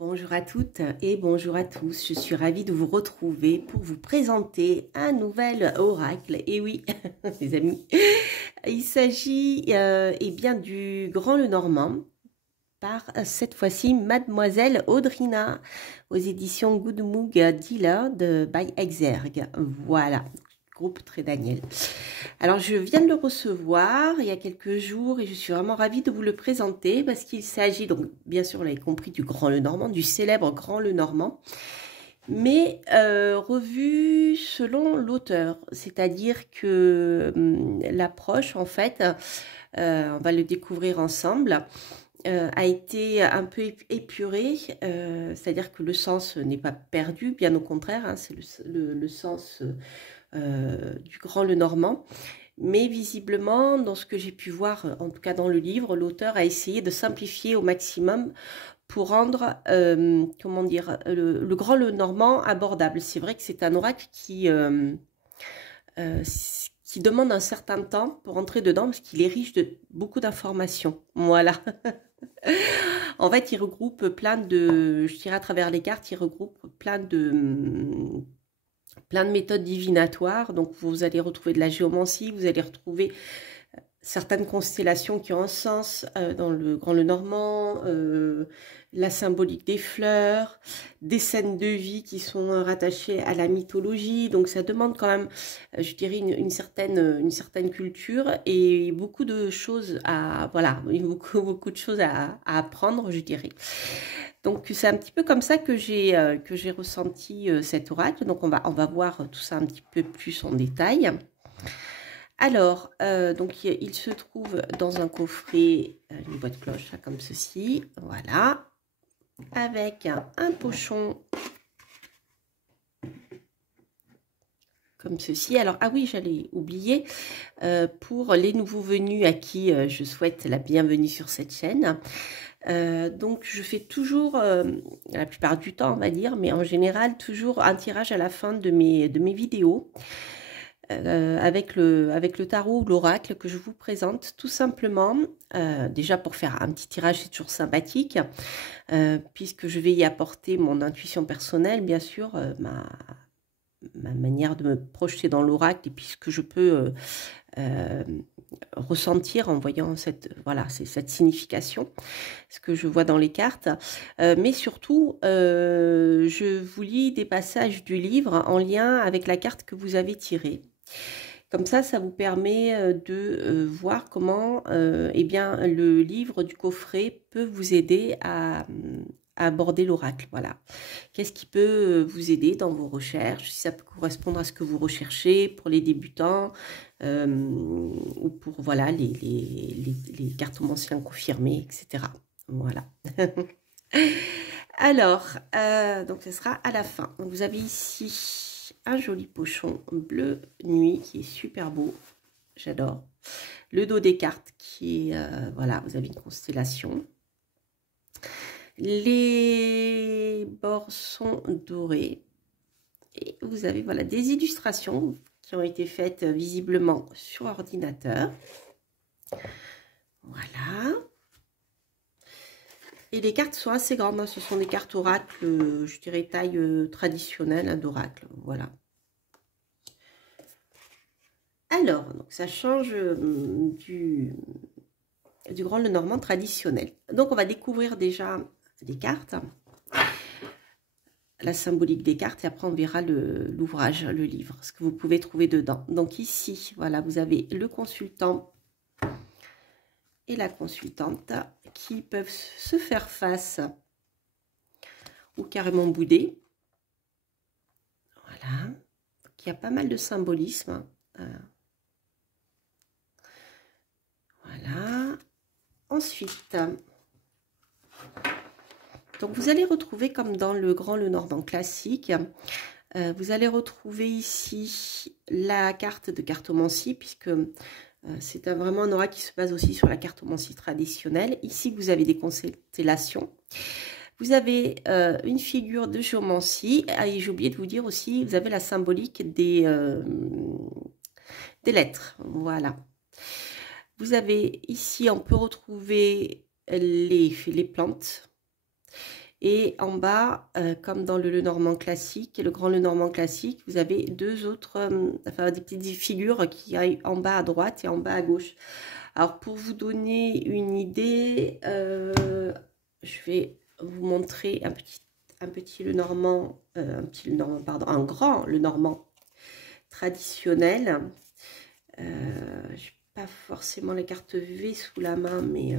Bonjour à toutes et bonjour à tous, je suis ravie de vous retrouver pour vous présenter un nouvel oracle. Et oui, mes amis, il s'agit eh bien du Grand Lenormand par cette fois-ci Mademoiselle Audrina aux éditions Good Mood Dealer de by Exergue. Voilà, groupe Très Daniel. Alors, je viens de le recevoir il y a quelques jours et je suis vraiment ravie de vous le présenter parce qu'il s'agit, donc, bien sûr, vous l'avez compris, du Grand Lenormand, du célèbre Grand Lenormand, mais revu selon l'auteur. C'est-à-dire que l'approche, en fait, on va le découvrir ensemble, a été un peu épurée, c'est-à-dire que le sens n'est pas perdu, bien au contraire, hein, c'est le sens du Grand Lenormand. Mais visiblement, dans ce que j'ai pu voir, en tout cas dans le livre, l'auteur a essayé de simplifier au maximum pour rendre, comment dire, le Grand Lenormand abordable. C'est vrai que c'est un oracle qui demande un certain temps pour entrer dedans parce qu'il est riche de beaucoup d'informations. Voilà. En fait, il regroupe plein de, je dirais à travers les cartes, il regroupe plein de méthodes divinatoires. Donc, vous allez retrouver de la géomancie, vous allez retrouver certaines constellations qui ont un sens dans le Grand Lenormand, la symbolique des fleurs, des scènes de vie qui sont rattachées à la mythologie. Donc, ça demande quand même, je dirais, une certaine culture et beaucoup de choses à, voilà, beaucoup de choses à apprendre, je dirais. Donc, c'est un petit peu comme ça que j'ai ressenti cet oracle. Donc, on va voir tout ça un petit peu plus en détail. Alors, donc il se trouve dans un coffret, une boîte cloche, là, comme ceci, voilà, avec un pochon comme ceci. Alors, ah oui, j'allais oublier, pour les nouveaux venus à qui je souhaite la bienvenue sur cette chaîne. Donc, je fais toujours, la plupart du temps, on va dire, mais en général, toujours un tirage à la fin de mes vidéos. Avec le tarot ou l'oracle que je vous présente tout simplement, déjà pour faire un petit tirage, c'est toujours sympathique, puisque je vais y apporter mon intuition personnelle, bien sûr, ma manière de me projeter dans l'oracle et puis ce que je peux ressentir en voyant cette signification, ce que je vois dans les cartes, mais surtout je vous lis des passages du livre en lien avec la carte que vous avez tirée. Comme ça vous permet de voir comment eh bien, le livre du coffret peut vous aider à aborder l'oracle. Voilà. Qu'est-ce qui peut vous aider dans vos recherches, si ça peut correspondre à ce que vous recherchez pour les débutants ou pour voilà, les cartomanciens confirmés, etc. Voilà. Alors, donc ce sera à la fin. Donc, vous avez ici un joli pochon bleu nuit qui est super beau, j'adore. Le dos des cartes qui est, voilà, vous avez une constellation. Les bords sont dorés. Et vous avez voilà, des illustrations qui ont été faites visiblement sur ordinateur. Voilà. Et les cartes sont assez grandes, hein. Ce sont des cartes oracle, je dirais taille traditionnelle hein, d'oracle. Voilà. Alors, donc ça change du Grand Lenormand traditionnel. Donc, on va découvrir déjà les cartes, la symbolique des cartes, et après on verra l'ouvrage, le livre, ce que vous pouvez trouver dedans. Donc ici, voilà, vous avez le consultant et la consultante qui peuvent se faire face ou carrément bouder. Voilà. Donc, il y a pas mal de symbolisme. Voilà. Ensuite, donc vous allez retrouver comme dans le Grand Lenormand classique, vous allez retrouver ici la carte de cartomancie, puisque c'est vraiment un oracle qui se base aussi sur la cartomancie traditionnelle. Ici, vous avez des constellations. Vous avez une figure de géomancie. Et j'ai oublié de vous dire aussi, vous avez la symbolique des lettres. Voilà. Vous avez ici, on peut retrouver les plantes. Et en bas, comme dans le Lenormand classique et le grand Lenormand classique, vous avez deux autres, enfin des petites figures qui aillent en bas à droite et en bas à gauche. Alors pour vous donner une idée, je vais vous montrer un petit Lenormand, pardon, un grand Lenormand traditionnel. Je n'ai pas forcément la carte V sous la main, mais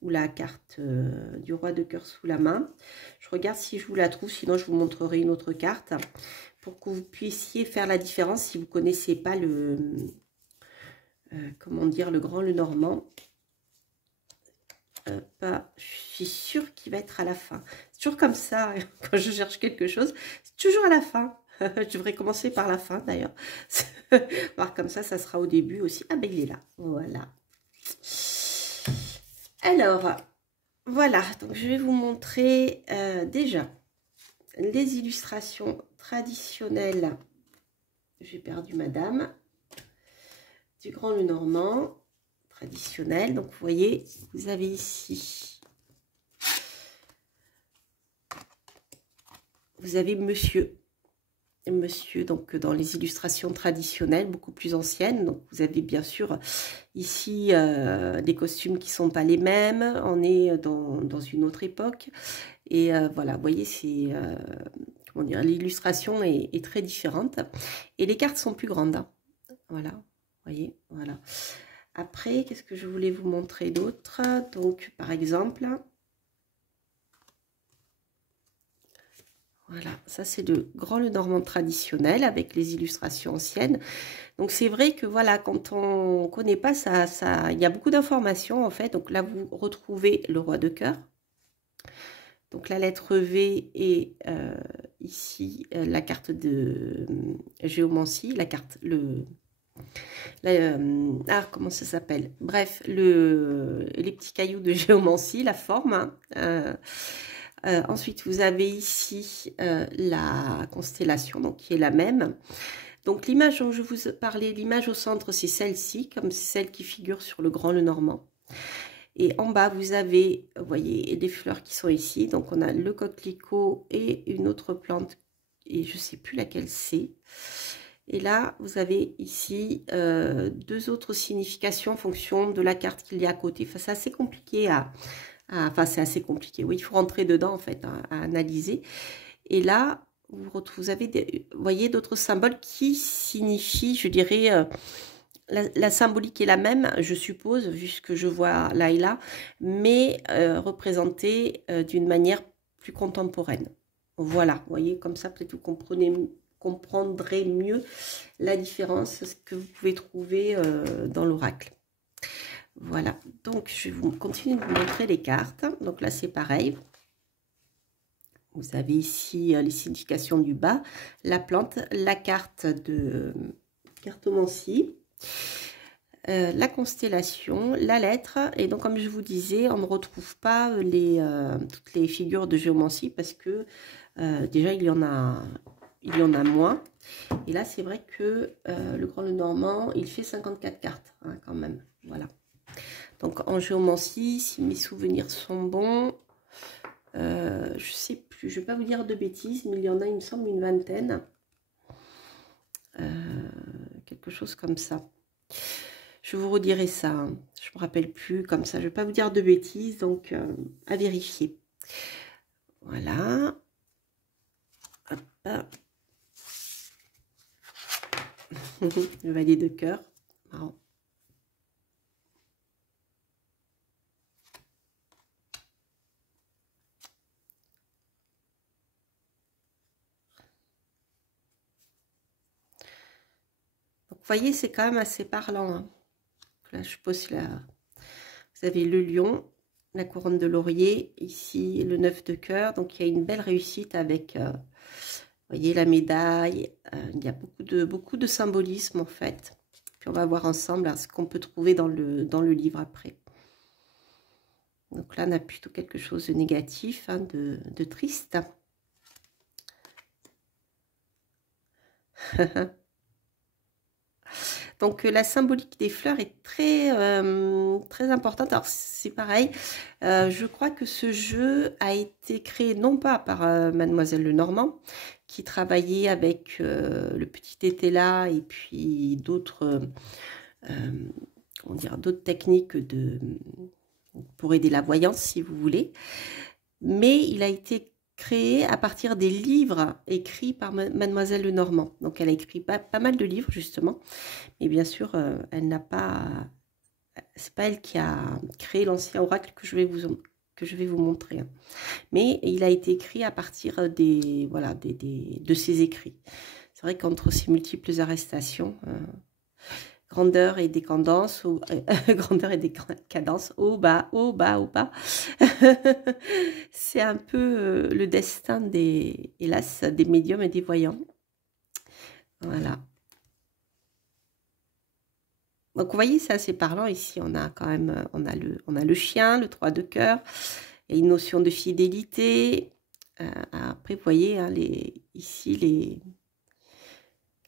ou la carte du roi de cœur sous la main. Je regarde si je vous la trouve, sinon je vous montrerai une autre carte pour que vous puissiez faire la différence si vous ne connaissez pas le comment dire, le grand Lenormand. Je suis sûre qu'il va être à la fin. C'est toujours comme ça quand je cherche quelque chose, c'est toujours à la fin. Je devrais commencer par la fin d'ailleurs. Voir comme ça sera au début aussi. Ah ben il est là, voilà. Alors, voilà, donc je vais vous montrer déjà les illustrations traditionnelles. J'ai perdu madame. Du grand Lenormand traditionnel. Donc vous voyez, vous avez ici, vous avez monsieur donc dans les illustrations traditionnelles beaucoup plus anciennes. Donc vous avez bien sûr ici des costumes qui sont pas les mêmes, on est dans une autre époque et voilà, vous voyez, c'est comment dire, l'illustration est très différente et les cartes sont plus grandes, hein. Voilà, vous voyez, voilà. Après, qu'est-ce que je voulais vous montrer d'autre? Donc, par exemple, voilà, ça c'est le grand Lenormand traditionnel avec les illustrations anciennes. Donc, c'est vrai que voilà, quand on ne connaît pas ça, il y a beaucoup d'informations en fait. Donc là, vous retrouvez le roi de cœur. Donc, la lettre V et ici la carte de géomancie, la carte, comment ça s'appelle? Bref, les petits cailloux de géomancie, la forme. Hein. Ensuite, vous avez ici la constellation, donc qui est la même. Donc l'image dont je vous parlais, l'image au centre, c'est celle-ci, comme celle qui figure sur le grand Lenormand. Et en bas, vous avez, vous voyez, des fleurs qui sont ici. Donc on a le coquelicot et une autre plante, et je ne sais plus laquelle c'est. Et là, vous avez ici deux autres significations en fonction de la carte qu'il y a à côté. Enfin, c'est assez compliqué enfin, c'est assez compliqué. Oui, il faut rentrer dedans, en fait, à analyser. Et là, vous avez, vous voyez, d'autres symboles qui signifient, je dirais, la symbolique est la même, je suppose, vu ce que je vois là et là, mais représentée d'une manière plus contemporaine. Voilà, vous voyez, comme ça, peut-être vous comprendrez mieux la différence que vous pouvez trouver dans l'oracle. Voilà, donc je vais continuer de vous montrer les cartes. Donc là, c'est pareil. Vous avez ici les significations du bas, la plante, la carte de cartomancie, la constellation, la lettre. Et donc, comme je vous disais, on ne retrouve pas toutes les figures de géomancie parce que déjà, il y en a moins. Et là, c'est vrai que le grand Lenormand, il fait 54 cartes, hein, quand même. Voilà. Donc, en géomancie, si mes souvenirs sont bons, je sais plus, je ne vais pas vous dire de bêtises, mais il y en a, il me semble, une vingtaine. Quelque chose comme ça. Je vous redirai ça, hein. Je ne me rappelle plus, comme ça, je ne vais pas vous dire de bêtises, donc à vérifier. Voilà. Hop. Le valet de cœur. Marrant. Donc, vous voyez, c'est quand même assez parlant, hein. Là, je pose là. Vous avez le lion, la couronne de laurier, ici le 9 de cœur. Donc, il y a une belle réussite avec, vous voyez, la médaille. Il y a beaucoup de symbolisme, en fait. Puis, on va voir ensemble ce qu'on peut trouver dans le livre après. Donc là, on a plutôt quelque chose de négatif, hein, de triste. Donc la symbolique des fleurs est très importante. Alors c'est pareil, je crois que ce jeu a été créé non pas par Mademoiselle Lenormand, qui travaillait avec le petit Tétela et puis d'autres comment dire, d'autres techniques pour aider la voyance, si vous voulez. Mais il a été créé à partir des livres écrits par Mademoiselle Lenormand. Donc elle a écrit pas mal de livres, justement. Mais bien sûr, elle n'a pas... C'est pas elle qui a créé l'ancien oracle que je vais vous montrer. Mais il a été écrit à partir de ses écrits. C'est vrai qu'entre ces multiples arrestations... grandeur et décadence, grandeur et décadence, haut, bas, haut, bas, haut, bas. C'est un peu le destin hélas, des médiums et des voyants. Voilà. Donc, vous voyez, c'est assez parlant ici. On a quand même, on a le chien, le 3 de cœur, et une notion de fidélité. Après, vous voyez, hein, ici,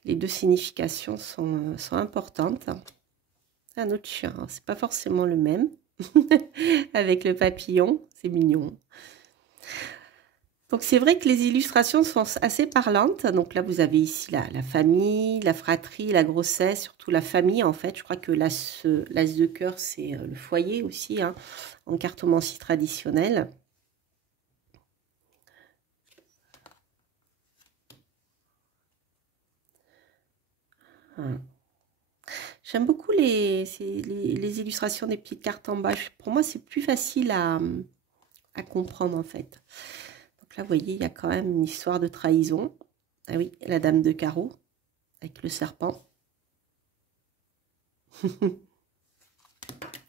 les deux significations sont importantes. Un autre chien, hein, c'est pas forcément le même. Avec le papillon, c'est mignon. Donc c'est vrai que les illustrations sont assez parlantes. Donc là, vous avez ici la famille, la fratrie, la grossesse, surtout la famille en fait. Je crois que l'as de cœur, c'est le foyer aussi, hein, en cartomancie traditionnelle. Voilà. J'aime beaucoup les illustrations des petites cartes en bas. Pour moi, c'est plus facile à comprendre en fait. Donc là, vous voyez, il y a quand même une histoire de trahison. Ah oui, la dame de carreau avec le serpent.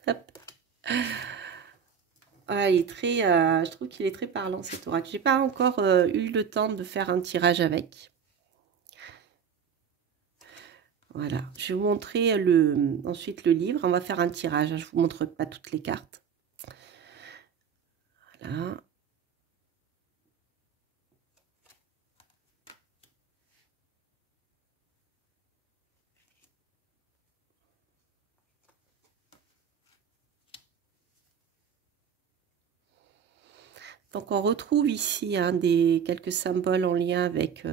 Hop. Ah, je trouve qu'il est très parlant cet oracle. J'ai pas encore eu le temps de faire un tirage avec. Voilà, je vais vous montrer ensuite le livre. On va faire un tirage. Je ne vous montre pas toutes les cartes. Voilà. Donc on retrouve ici hein, quelques symboles en lien avec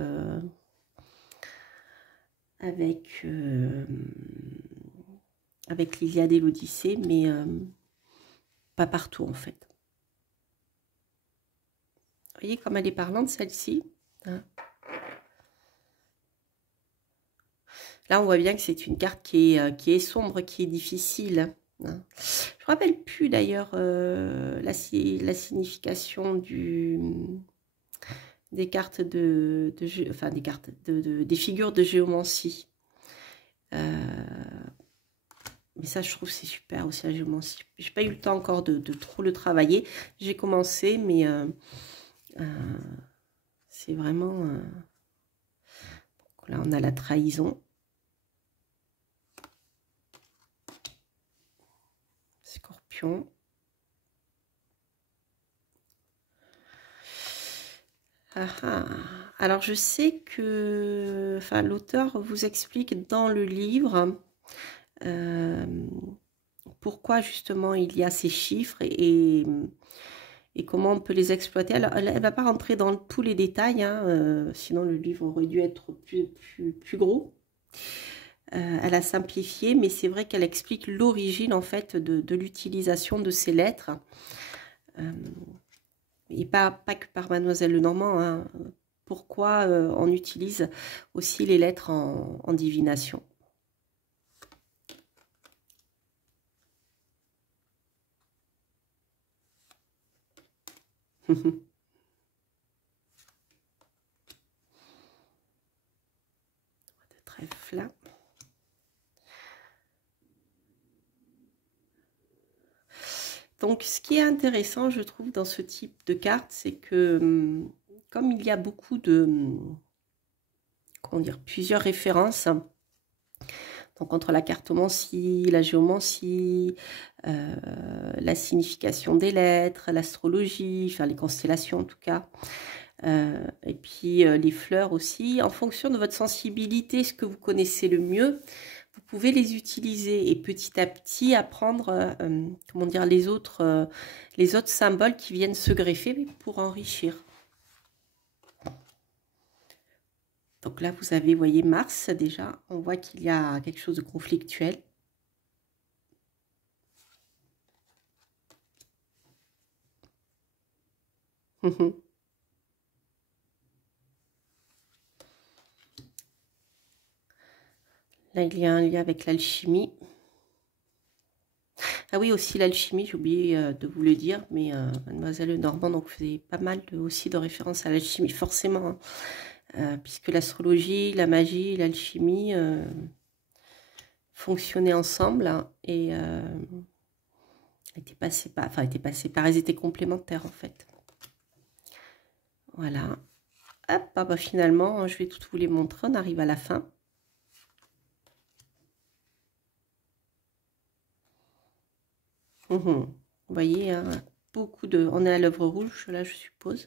l'Iliade et l'Odyssée, mais pas partout en fait. Vous voyez comme elle est parlante celle-ci, hein. Là on voit bien que c'est une carte qui est sombre, qui est difficile, hein. Je me rappelle plus d'ailleurs la signification des cartes enfin des cartes des figures de géomancie. Mais ça, je trouve c'est super aussi la géomancie. J'ai pas eu le temps encore de trop le travailler. J'ai commencé, mais c'est vraiment... Là, on a la trahison. Scorpion. Alors, je sais que enfin, l'auteur vous explique dans le livre pourquoi justement il y a ces chiffres et comment on peut les exploiter. Alors, elle ne va pas rentrer dans tous les détails, hein, sinon le livre aurait dû être plus gros. Elle a simplifié, mais c'est vrai qu'elle explique l'origine en fait de l'utilisation de ces lettres. Et pas que par Mademoiselle Lenormand, hein. Pourquoi on utilise aussi les lettres en divination. De trèfle là. Donc, ce qui est intéressant, je trouve, dans ce type de carte, c'est que comme il y a beaucoup de, comment dire, plusieurs références, donc entre la cartomancie, la géomancie, la signification des lettres, l'astrologie, enfin les constellations en tout cas, et puis les fleurs aussi, en fonction de votre sensibilité, ce que vous connaissez le mieux, vous pouvez les utiliser et petit à petit apprendre, comment dire, les autres symboles qui viennent se greffer pour enrichir. Donc là, vous avez, voyez, Mars, déjà, on voit qu'il y a quelque chose de conflictuel. Là, il y a un lien avec l'alchimie. Ah oui, aussi l'alchimie, j'ai oublié de vous le dire, mais Mademoiselle Normand donc, faisait pas mal aussi de références à l'alchimie, forcément, hein, puisque l'astrologie, la magie, l'alchimie fonctionnaient ensemble, hein, et étaient passées par, elles étaient complémentaires en fait. Voilà. Hop, bah, finalement, je vais toutes vous les montrer, on arrive à la fin. Vous voyez, hein, beaucoup de... On est à l'œuvre rouge, là, je suppose.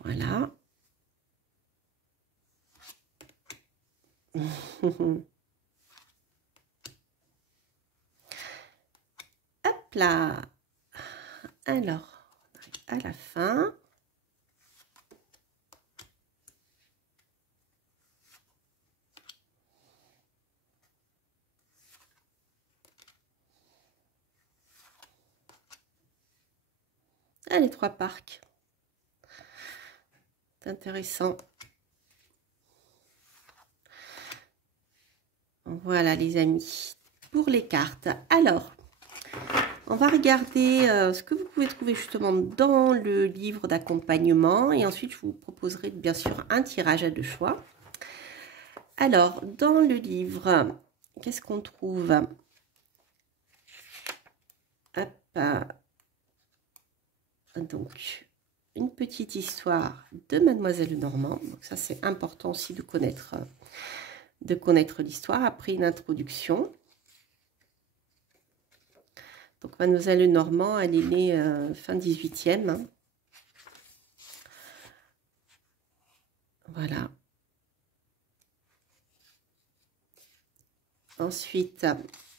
Voilà. Hop là. Alors, on arrive à la fin. Ah, les 3 parcs. C'est intéressant. Voilà les amis, pour les cartes. Alors, on va regarder ce que vous pouvez trouver justement dans le livre d'accompagnement. Et ensuite, je vous proposerai bien sûr un tirage à 2 choix. Alors, dans le livre, qu'est-ce qu'on trouve? Hop. Donc, une petite histoire de Mademoiselle Normand. Donc ça, c'est important aussi de connaître l'histoire. Après, une introduction. Donc, Mademoiselle Normand, elle est née fin 18e. Hein. Voilà. Ensuite,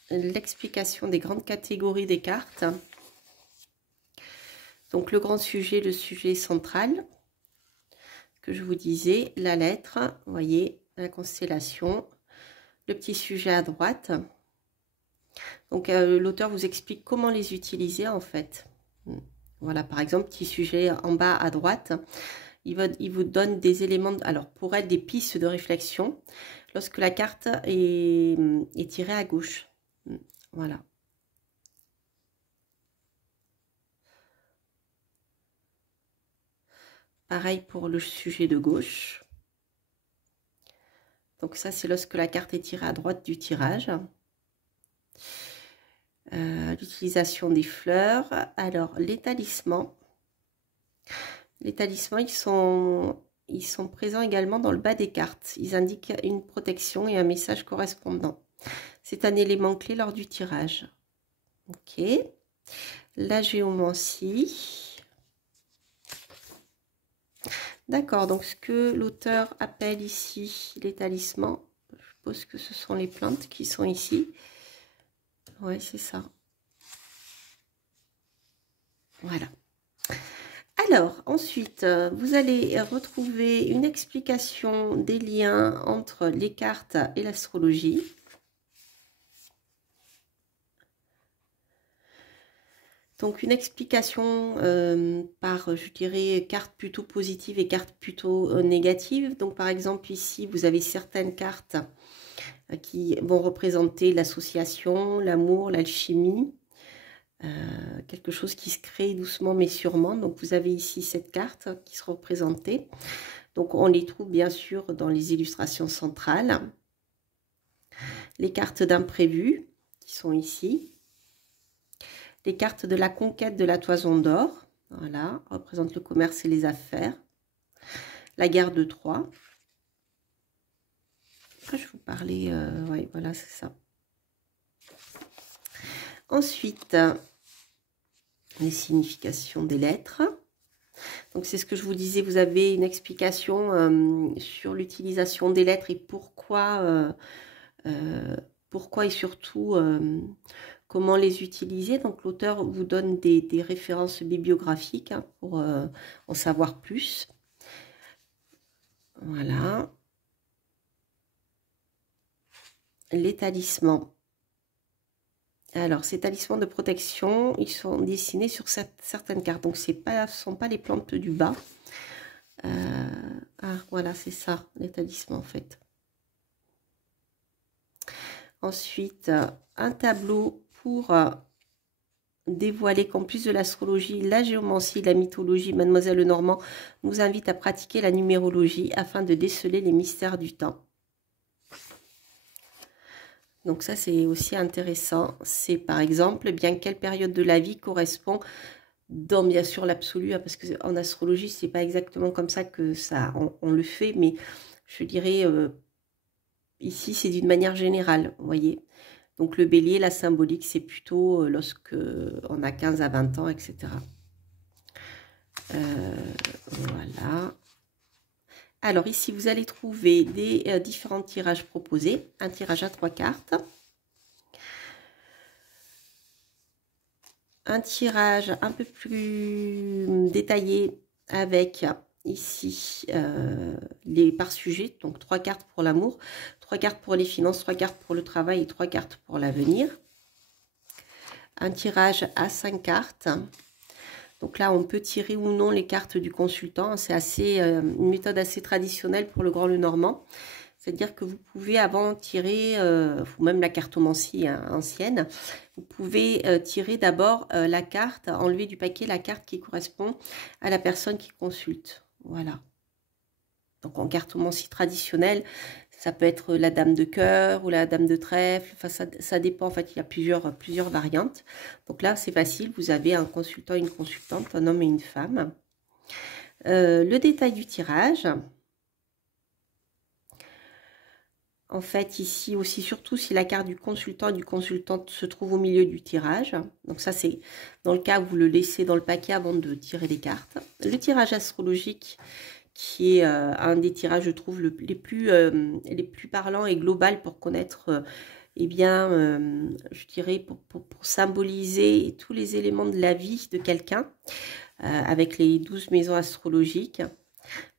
l'explication des grandes catégories des cartes. Donc, le grand sujet, le sujet central, que je vous disais, la lettre, vous voyez, la constellation, le petit sujet à droite. Donc, l'auteur vous explique comment les utiliser, en fait. Voilà, par exemple, petit sujet en bas à droite. Il vous donne des éléments, alors pour être des pistes de réflexion, lorsque la carte est tirée à gauche. Voilà. Pareil pour le sujet de gauche. Donc ça, c'est lorsque la carte est tirée à droite du tirage. L'utilisation des fleurs. Alors, les talismans. Les talismans, ils sont présents également dans le bas des cartes. Ils indiquent une protection et un message correspondant. C'est un élément clé lors du tirage. Ok. La géomancie. D'accord, donc ce que l'auteur appelle ici les talismans, je suppose que ce sont les plantes qui sont ici. Oui, c'est ça. Voilà. Alors, ensuite, vous allez retrouver une explication des liens entre les cartes et l'astrologie. Donc, une explication par, je dirais, cartes plutôt positives et cartes plutôt négatives. Donc, par exemple, ici, vous avez certaines cartes qui vont représenter l'association, l'amour, l'alchimie. Quelque chose qui se crée doucement mais sûrement. Donc, vous avez ici cette carte qui se représentée. Donc, on les trouve bien sûr dans les illustrations centrales. Les cartes d'imprévu qui sont ici. Les cartes de la conquête de la toison d'or, voilà, représentent le commerce et les affaires. La guerre de Troie. Après, je vous parlais, ouais, voilà, c'est ça. Ensuite, les significations des lettres. Donc, c'est ce que je vous disais, vous avez une explication sur l'utilisation des lettres et pourquoi et surtout comment les utiliser. Donc, l'auteur vous donne des références bibliographiques hein, pour en savoir plus. Voilà. Les talismans. Alors, ces talismans de protection, ils sont dessinés sur certaines cartes. Donc, ce ne sont pas les plantes du bas. Ah, voilà, c'est ça, les talismans, en fait. Ensuite, un tableau pour dévoiler qu'en plus de l'astrologie, la géomancie, la mythologie, Mademoiselle Lenormand nous invite à pratiquer la numérologie afin de déceler les mystères du temps. Donc ça, c'est aussi intéressant. C'est par exemple, eh bien quelle période de la vie correspond dans bien sûr l'absolu, hein, parce qu'en astrologie, c'est pas exactement comme ça que on le fait, mais je dirais ici, c'est d'une manière générale, vous voyez. Donc le bélier, la symbolique, c'est plutôt lorsque on a 15 à 20 ans, etc. Voilà. Alors ici, vous allez trouver des différents tirages proposés. Un tirage à 3 cartes. Un tirage un peu plus détaillé avec ici les par sujet. Donc 3 cartes pour l'amour, 3 cartes pour les finances, 3 cartes pour le travail et 3 cartes pour l'avenir. Un tirage à 5 cartes. Donc là, on peut tirer ou non les cartes du consultant. C'est une méthode assez traditionnelle pour le Grand Lenormand. C'est-à-dire que vous pouvez avant tirer, ou même la cartomancie hein, ancienne, vous pouvez tirer d'abord la carte, enlever du paquet la carte qui correspond à la personne qui consulte. Voilà. Donc en cartomancie traditionnelle, ça peut être la dame de cœur ou la dame de trèfle. Enfin, ça dépend. En fait, il y a plusieurs variantes. Donc là, c'est facile. Vous avez un consultant et une consultante, un homme et une femme. Le détail du tirage. En fait, ici aussi, surtout si la carte du consultant et du consultante se trouve au milieu du tirage. Donc ça, c'est dans le cas où vous le laissez dans le paquet avant de tirer les cartes. Le tirage astrologique, qui est un des tirages, je trouve, les plus parlants et global pour connaître, eh bien, je dirais, pour symboliser tous les éléments de la vie de quelqu'un, avec les 12 maisons astrologiques,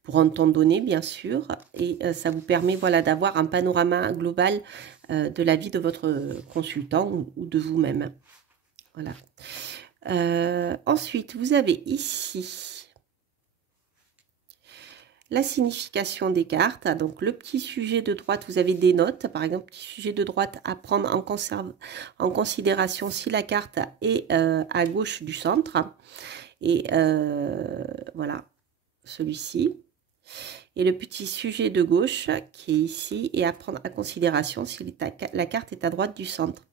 pour un temps donné, bien sûr, et ça vous permet voilà, d'avoir un panorama global de la vie de votre consultant ou de vous-même. Voilà. Ensuite, vous avez ici la signification des cartes. Donc, le petit sujet de droite, vous avez des notes. Par exemple, petit sujet de droite à prendre en considération si la carte est à gauche du centre. Et voilà, celui-ci. Et le petit sujet de gauche qui est ici et à prendre en considération si la carte est à droite du centre.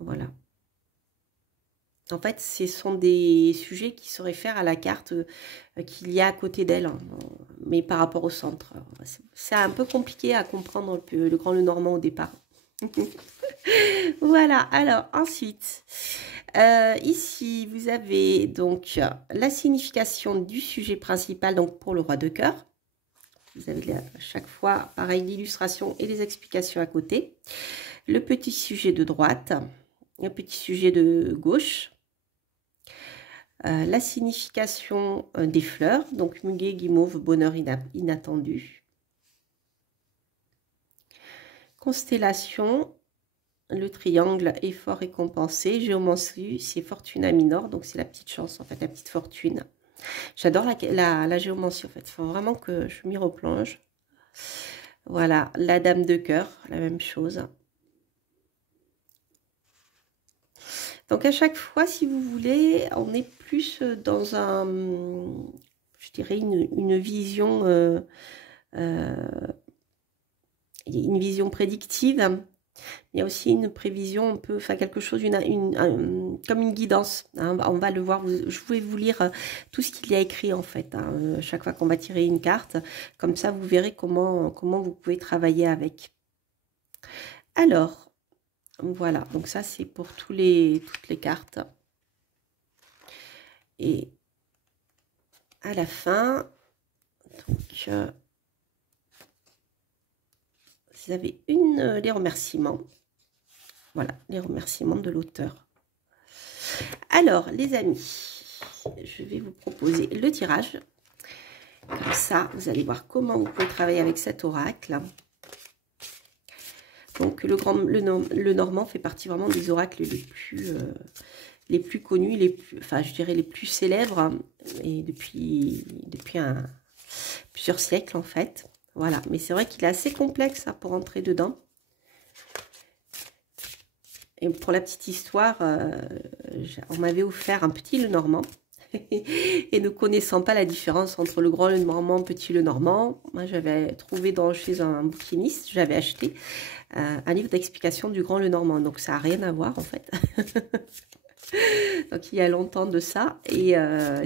Voilà. En fait, ce sont des sujets qui se réfèrent à la carte qu'il y a à côté d'elle, hein, mais par rapport au centre. C'est un peu compliqué à comprendre le Grand Lenormand au départ. Voilà, alors ensuite, ici vous avez donc la signification du sujet principal, donc pour le roi de cœur. Vous avez à chaque fois, pareil, l'illustration et les explications à côté. Le petit sujet de droite, le petit sujet de gauche. La signification des fleurs, donc muguet, guimauve, bonheur inattendu. Constellation, le triangle, effort récompensé. Géomancie, c'est fortuna minor, donc c'est la petite chance, en fait, la petite fortune. J'adore la géomancie, en fait. Il faut vraiment que je m'y replonge. Voilà, la dame de cœur, la même chose. Donc, à chaque fois, si vous voulez, on est plus dans je dirais, une vision, une vision prédictive. Il y a aussi une prévision, on peut faire quelque chose, comme une guidance. Hein, on va le voir, je vais vous lire tout ce qu'il y a écrit en fait. Hein, chaque fois qu'on va tirer une carte, comme ça vous verrez comment vous pouvez travailler avec. Alors, Voilà, donc ça c'est pour toutes les cartes. Et à la fin, donc, vous avez les remerciements. Voilà, les remerciements de l'auteur. Alors, les amis, je vais vous proposer le tirage. Comme ça, vous allez voir comment vous pouvez travailler avec cet oracle. Donc, le normand fait partie vraiment des oracles les plus connus, enfin, je dirais les plus célèbres, et depuis plusieurs siècles, en fait. Voilà, mais c'est vrai qu'il est assez complexe hein, pour entrer dedans. Et pour la petite histoire, on m'avait offert un petit Lenormand. Et ne connaissant pas la différence entre le grand Lenormand, petit Lenormand, moi j'avais trouvé chez un bouquiniste, j'avais acheté un livre d'explication du grand Lenormand. Donc ça n'a rien à voir en fait. Donc il y a longtemps de ça. Et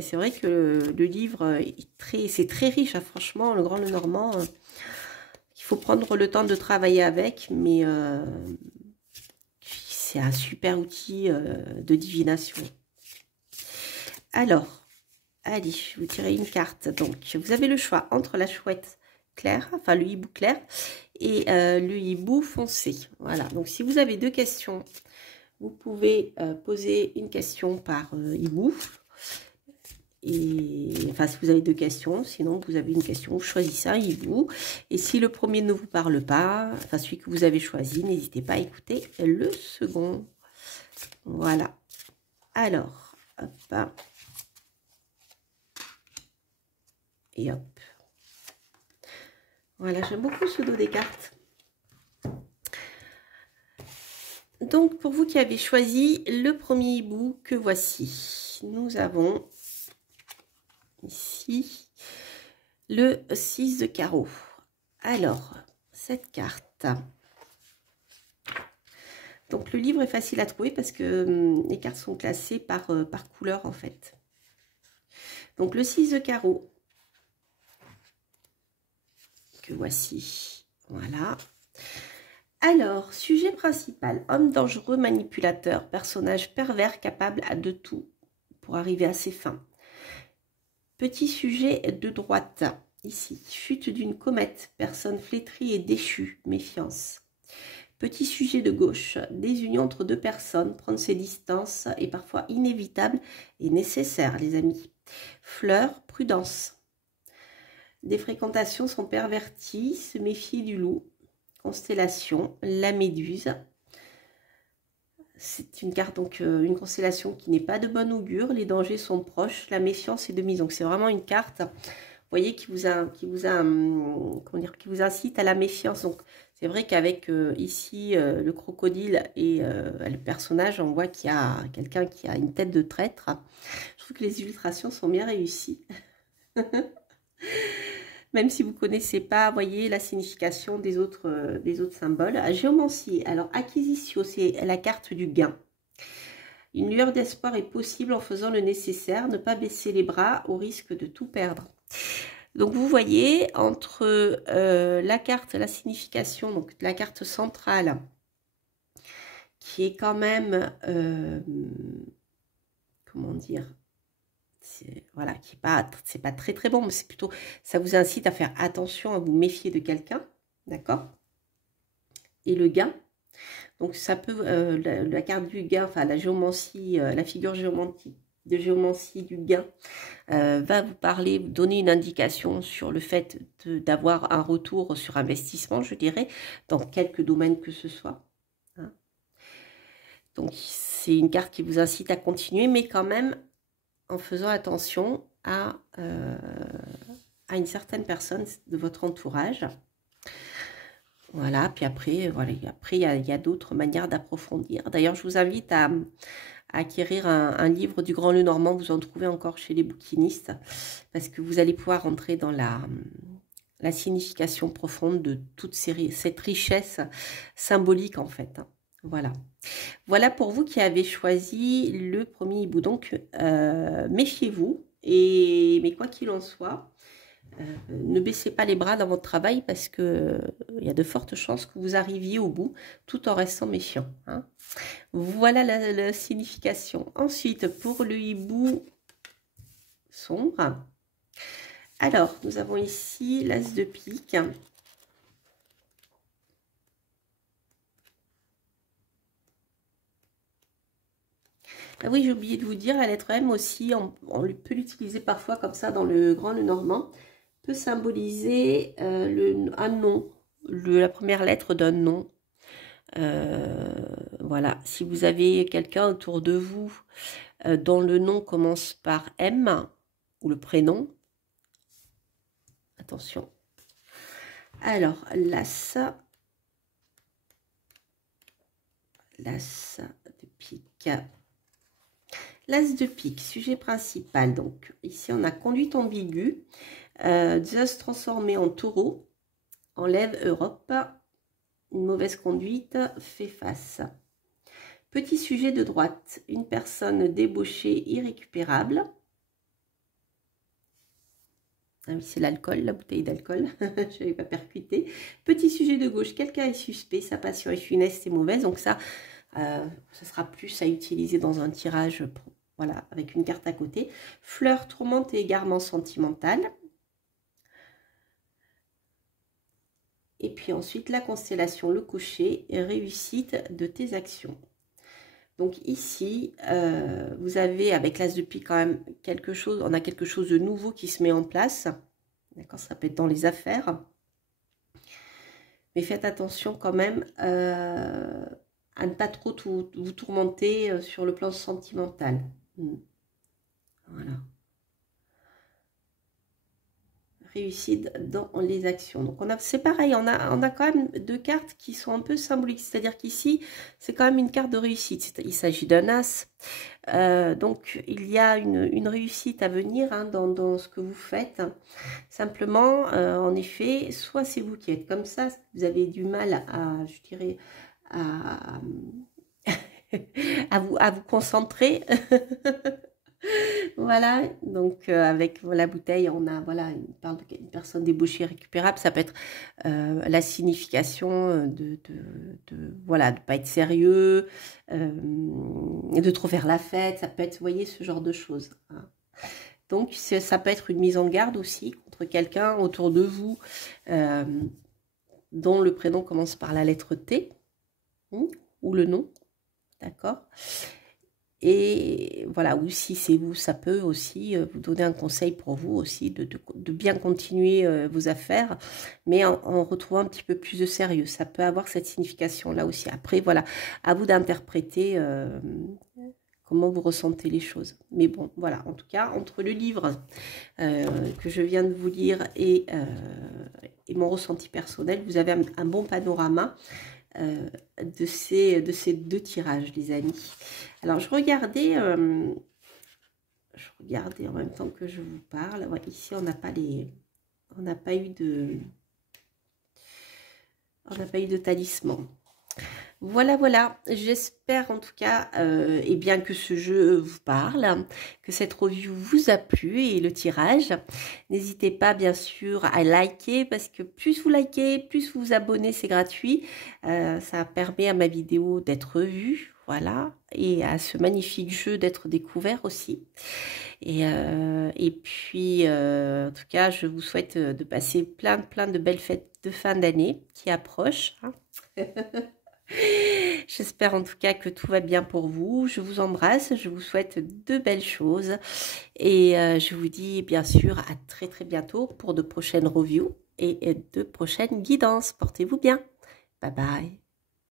c'est vrai que le livre, c'est très riche, hein, franchement, le grand Lenormand. Il faut prendre le temps de travailler avec, mais c'est un super outil de divination. Alors, allez, je vous tirer une carte. Donc, vous avez le choix entre la chouette claire, enfin le hibou clair, et le hibou foncé. Voilà, donc si vous avez deux questions, vous pouvez poser une question par hibou. Et, enfin, si vous avez deux questions, sinon vous avez une question, vous choisissez un hibou. Et si le premier ne vous parle pas, enfin celui que vous avez choisi, n'hésitez pas à écouter le second. Voilà. Alors, hop. Et hop. Voilà, j'aime beaucoup ce dos des cartes. Donc, pour vous qui avez choisi le premier hibou que voici, nous avons ici le 6 de carreau. Alors, cette carte. Donc, le livre est facile à trouver parce que les cartes sont classées par couleur, en fait. Donc, le 6 de carreau. Que voici. Voilà. Alors, sujet principal. Homme dangereux, manipulateur, personnage pervers capable de tout pour arriver à ses fins. Petit sujet de droite. Ici, chute d'une comète, personne flétrie et déchue, méfiance. Petit sujet de gauche, désunion entre deux personnes, prendre ses distances est parfois inévitable et nécessaire, les amis. Fleur, prudence. Des fréquentations sont perverties, se méfier du loup. Constellation, la méduse. C'est une carte, donc une constellation qui n'est pas de bon augure. Les dangers sont proches, la méfiance est de mise. Donc c'est vraiment une carte, vous voyez, qui vous incite à la méfiance. Donc c'est vrai qu'avec ici le crocodile et le personnage, on voit qu'il y a quelqu'un qui a une tête de traître. Je trouve que les illustrations sont bien réussies. Même si vous ne connaissez pas, voyez, la signification des autres symboles. Géomancie, alors acquisitio, c'est la carte du gain. Une lueur d'espoir est possible en faisant le nécessaire, ne pas baisser les bras au risque de tout perdre. Donc vous voyez, entre la carte, la signification, donc la carte centrale, qui est quand même, comment dire, voilà, c'est pas très très bon, mais c'est plutôt, ça vous incite à faire attention, à vous méfier de quelqu'un, d'accord? Et le gain, donc ça peut, la carte du gain, enfin la géomancie, la figure de géomancie du gain va vous parler, vous donner une indication sur le fait d'avoir un retour sur investissement, je dirais, dans quelques domaines que ce soit. Hein. Donc c'est une carte qui vous incite à continuer, mais quand même en faisant attention à une certaine personne de votre entourage. Voilà, puis après, voilà, il y a d'autres manières d'approfondir. D'ailleurs, je vous invite à acquérir un livre du Grand Lenormand. Vous en trouvez encore chez les bouquinistes, parce que vous allez pouvoir rentrer dans la signification profonde de toute cette richesse symbolique, en fait. Voilà. Voilà pour vous qui avez choisi le premier hibou. Donc, méfiez-vous. Mais quoi qu'il en soit, Ne baissez pas les bras dans votre travail parce que il y a de fortes chances que vous arriviez au bout tout en restant méfiant. Hein. Voilà la signification. Ensuite, pour le hibou sombre, alors nous avons ici l'as de pique. Ah oui, j'ai oublié de vous dire, la lettre M aussi, on peut l'utiliser parfois comme ça dans le grand, le normand, peut symboliser un nom, la première lettre d'un nom. Voilà, si vous avez quelqu'un autour de vous dont le nom commence par M, ou le prénom, attention. Alors, l'as de pique. L'as de pique, sujet principal. Donc, ici, on a conduite ambiguë. Zeus transformé en taureau. Enlève Europe. Une mauvaise conduite fait face. Petit sujet de droite. Une personne débauchée, irrécupérable. Ah oui, c'est l'alcool, la bouteille d'alcool. Je n'avais pas percuté. Petit sujet de gauche. Quelqu'un est suspect. Sa passion est funeste et mauvaise. Donc ça sera plus à utiliser dans un tirage, voilà, avec une carte à côté. Fleur, tourmente et égarement sentimental. Et puis ensuite, la constellation, le cocher, réussite de tes actions. Donc ici, vous avez, avec l'as de pique, quand même quelque chose, on a quelque chose de nouveau qui se met en place. D'accord, ça peut être dans les affaires. Mais faites attention quand même à ne pas trop vous tourmenter sur le plan sentimental. Voilà. Réussite dans les actions. Donc c'est pareil, on a quand même deux cartes qui sont un peu symboliques. C'est-à-dire qu'ici, c'est quand même une carte de réussite. Il s'agit d'un as. Donc il y a une réussite à venir hein, dans ce que vous faites. Simplement, en effet, soit c'est vous qui êtes comme ça, vous avez du mal à, je dirais, à vous concentrer. Voilà, donc avec la bouteille, on a, voilà, il parle d'une personne débauchée récupérable, ça peut être la signification voilà, de pas être sérieux, de trop faire la fête, ça peut être, vous voyez, ce genre de choses. Hein. Donc, ça peut être une mise en garde aussi contre quelqu'un autour de vous dont le prénom commence par la lettre T, ou le nom, d'accord ? Et voilà, ou si c'est vous, ça peut aussi vous donner un conseil pour vous aussi de bien continuer vos affaires, mais en retrouvant un petit peu plus de sérieux. Ça peut avoir cette signification-là aussi. Après, voilà, à vous d'interpréter comment vous ressentez les choses. Mais bon, voilà, en tout cas, entre le livre que je viens de vous lire et mon ressenti personnel, vous avez un bon panorama de ces deux tirages, les amis. Alors, je regardais en même temps que je vous parle. Ouais, ici, on n'a pas eu de talisman. Voilà, voilà, j'espère en tout cas eh bien que ce jeu vous parle, que cette review vous a plu et le tirage. N'hésitez pas bien sûr à liker parce que plus vous likez, plus vous vous abonnez, c'est gratuit. Ça permet à ma vidéo d'être vue, voilà, et à ce magnifique jeu d'être découvert aussi. Et puis, en tout cas, je vous souhaite de passer plein de belles fêtes de fin d'année qui approchent. Hein. J'espère en tout cas que tout va bien pour vous. Je vous embrasse, je vous souhaite de belles choses et je vous dis bien sûr à très bientôt pour de prochaines reviews et de prochaines guidances. Portez-vous bien. Bye bye.